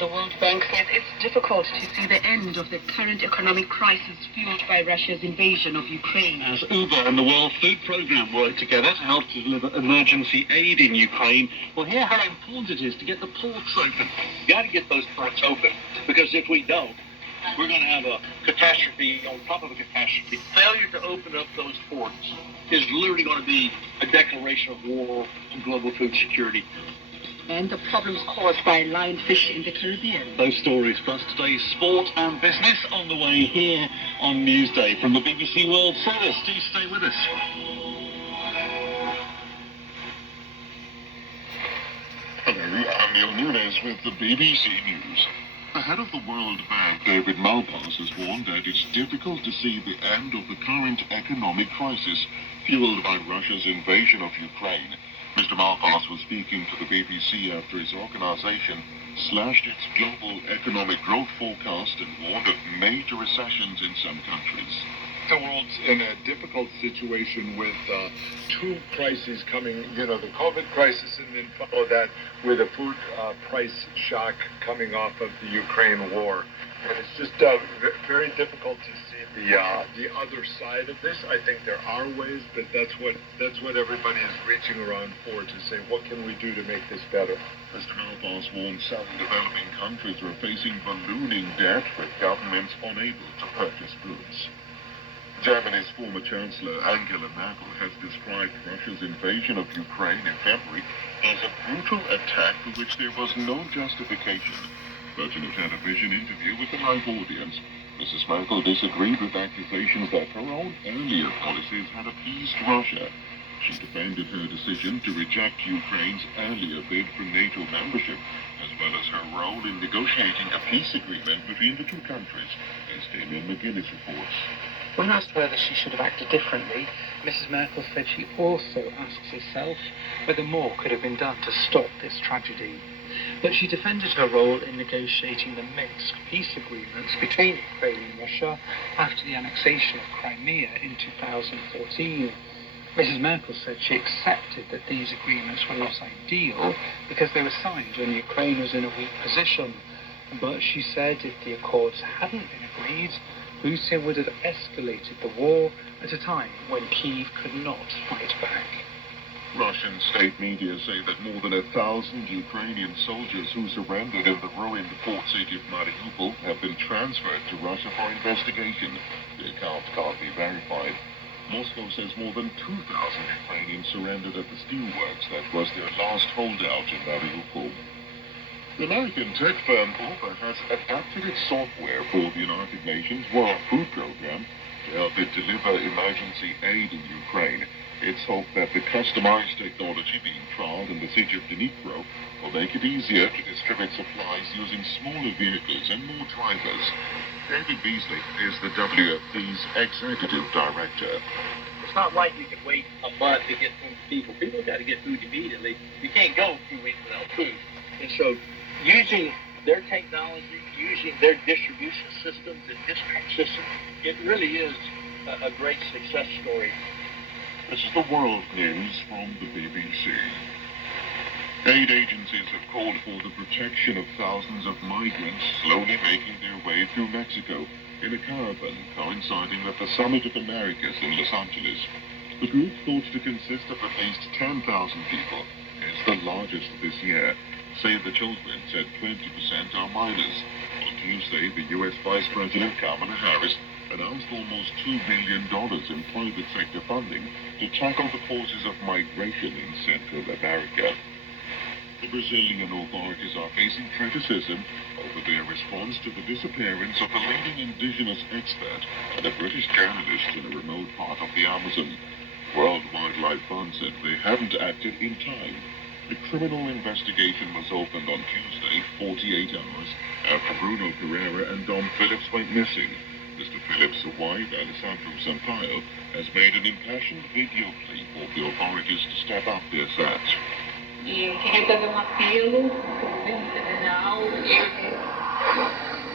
The World Bank says it's difficult to see the end of the current economic crisis fueled by Russia's invasion of Ukraine. As Uber and the World Food Programme work together to help to deliver emergency aid in Ukraine, we'll hear how important it is to get the ports open. We've got to get those ports open, because if we don't, we're going to have a catastrophe on top of a catastrophe. Failure to open up those ports is literally going to be a declaration of war on global food security. And the problems caused by lionfish in the Caribbean. Those stories plus today's sport and business on the way here on Newsday from the BBC World Service. Do stay with us. Hello, I'm Neil Nunes with the BBC News. Ahead of the World Bank, David Malpass has warned that it's difficult to see the end of the current economic crisis fueled by Russia's invasion of Ukraine. Mr. Malpass was speaking to the BBC after his organisation slashed its global economic growth forecast and warned of major recessions in some countries. The world's in a difficult situation with two crises coming, the COVID crisis, and then follow that with a food price shock coming off of the Ukraine war. And it's just very difficult to see the other side of this. I think there are ways, but that's what everybody is reaching around for, to say, what can we do to make this better? Mr. Malpass warned some developing countries are facing ballooning debt with governments unable to purchase goods. Germany's former Chancellor Angela Merkel has described Russia's invasion of Ukraine in February as a brutal attack for which there was no justification. But in a television interview with a live audience, Mrs. Merkel disagreed with accusations that her own earlier policies had appeased Russia. She defended her decision to reject Ukraine's earlier bid for NATO membership, as well as her role in negotiating a peace agreement between the two countries, as Damian McGuinness reports. When asked whether she should have acted differently, Mrs. Merkel said she also asks herself whether more could have been done to stop this tragedy. But she defended her role in negotiating the Minsk peace agreements between Ukraine and Russia after the annexation of Crimea in 2014. Mrs. Merkel said she accepted that these agreements were not ideal because they were signed when Ukraine was in a weak position. But she said if the accords hadn't been agreed, Putin would have escalated the war at a time when Kyiv could not fight back. Russian state media say that more than 1,000 Ukrainian soldiers who surrendered in the ruined port city of Mariupol have been transferred to Russia for investigation. The account can't be verified. Moscow says more than 2,000 Ukrainians surrendered at the steelworks that was their last holdout in Mariupol. The American tech firm Uber has adapted its software for the United Nations World Food Programme to help it deliver emergency aid in Ukraine. It's hoped that the customized technology being trialed in the city of Dnipro will make it easier to distribute supplies using smaller vehicles and more drivers. David Beasley is the WFP's executive director. It's not like you can wait a month to get food to people. People got to get food immediately. You can't go 2 weeks without food. And so using their technology, using their distribution systems and dispatch systems, it really is a great success story. This is the World News from the BBC. Aid agencies have called for the protection of thousands of migrants slowly making their way through Mexico in a caravan coinciding with the Summit of Americas in Los Angeles. The group, thought to consist of at least 10,000 people, is the largest this year. Save the Children said 20% are minors. On Tuesday, the U.S. Vice President Kamala Harris announced almost $2 billion in private sector funding to tackle the causes of migration in Central America. The Brazilian authorities are facing criticism over their response to the disappearance of a leading indigenous expert and a British journalist in a remote part of the Amazon. World Wildlife Fund said they hadn't acted in time. A criminal investigation was opened on Tuesday, 48 hours, after Bruno Pereira and Dom Phillips went missing. Mr. Phillips' wife, Alessandro Sampaio, has made an impassioned video plea for the authorities to step up their search.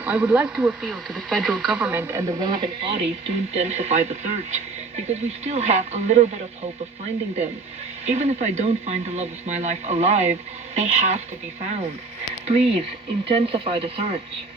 I would like to appeal to the federal government and the relevant bodies to intensify the search. because we still have a little bit of hope of finding them. Even if I don't find the love of my life alive, they have to be found. Please, intensify the search.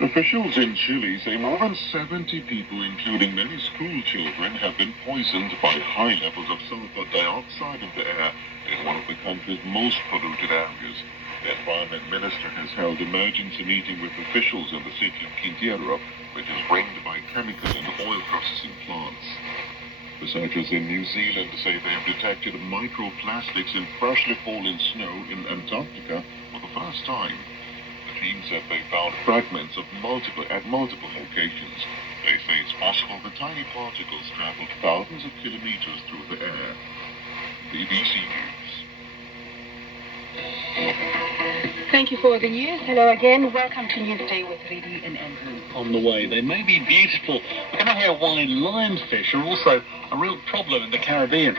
Officials in Chile say more than 70 people, including many school children, have been poisoned by high levels of sulfur dioxide in the air in one of the country's most polluted areas. The environment minister has held emergency meeting with officials in the city of Quintero, which is ringed by chemical and oil processing plants. Researchers in New Zealand say they have detected microplastics in freshly fallen snow in Antarctica for the first time. The team said they found fragments at multiple locations. They say it's possible the tiny particles traveled thousands of kilometers through the air. BBC News. Thank you for the news. Hello again. Welcome to Newsday with Redi and Andrew. On the way, they may be beautiful. We're going to hear why lionfish are also a real problem in the Caribbean.